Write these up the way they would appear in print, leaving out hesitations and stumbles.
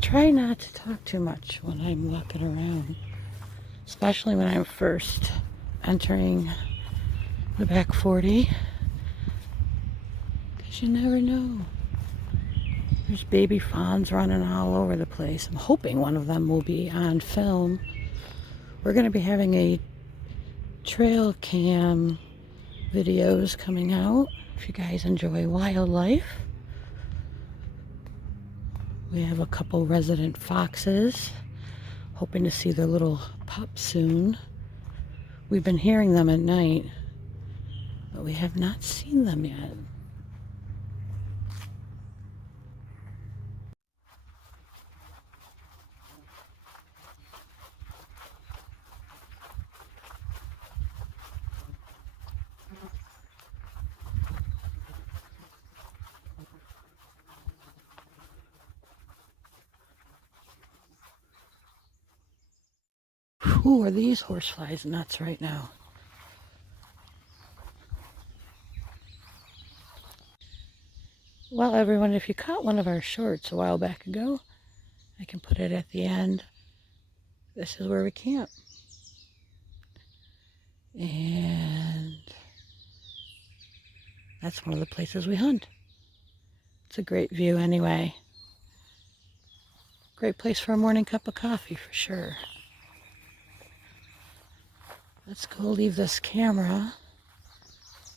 try not to talk too much when I'm walking around, especially when I'm first entering the back 40, because you never know. There's baby fawns running all over the place. I'm hoping one of them will be on film. We're going to be having a trail cam videos coming out if you guys enjoy wildlife. We have a couple resident foxes, hoping to see their little pups soon. We've been hearing them at night, but we have not seen them yet. Who are these horseflies nuts right now? Well, everyone, if you caught one of our shorts a while back ago, I can put it at the end. This is where we camp. And that's one of the places we hunt. It's a great view anyway. Great place for a morning cup of coffee for sure. Let's go leave this camera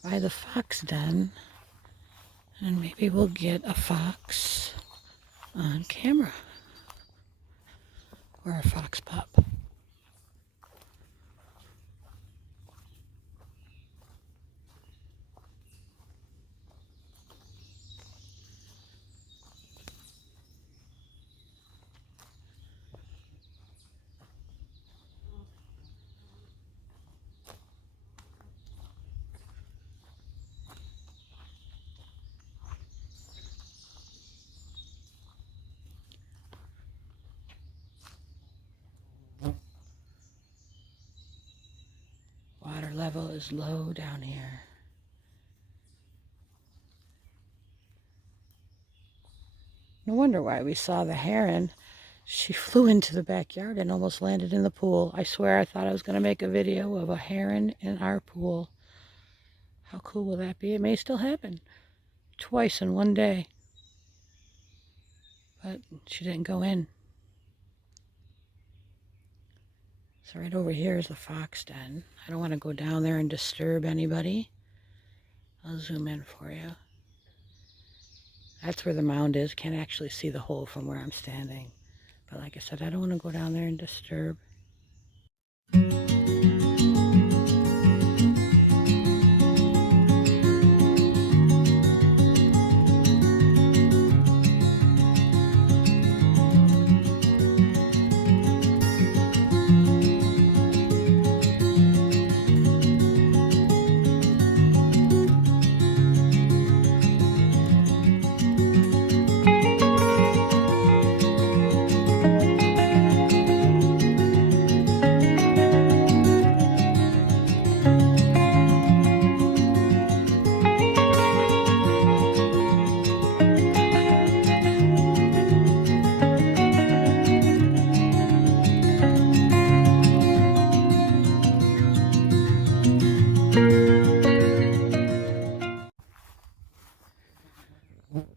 by the fox den, and maybe we'll get a fox on camera, or a fox pup. Water level is low down here. No wonder why we saw the heron. She flew into the backyard and almost landed in the pool. I swear I thought I was going to make a video of a heron in our pool. How cool will that be? It may still happen. Twice in one day. But she didn't go in. So right over here is the fox den. I don't want to go down there and disturb anybody. I'll zoom in for you. That's where the mound is. Can't actually see the hole from where I'm standing. But like I said, I don't want to go down there and disturb.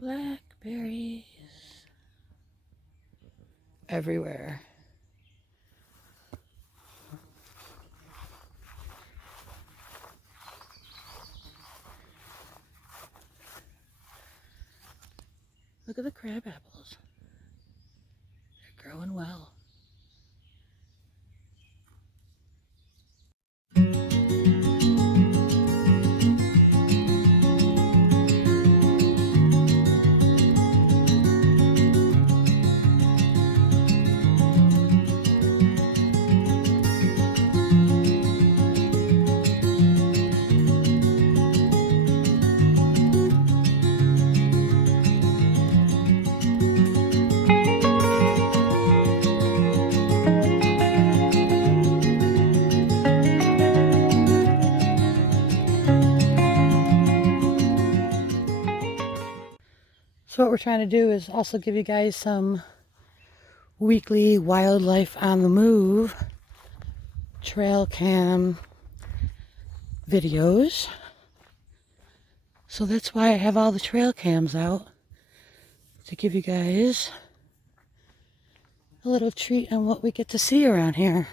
Blackberries everywhere. Look at the crab apples. They're growing well. So what we're trying to do is also give you guys some weekly wildlife on the move trail cam videos. So that's why I have all the trail cams out, to give you guys a little treat on what we get to see around here.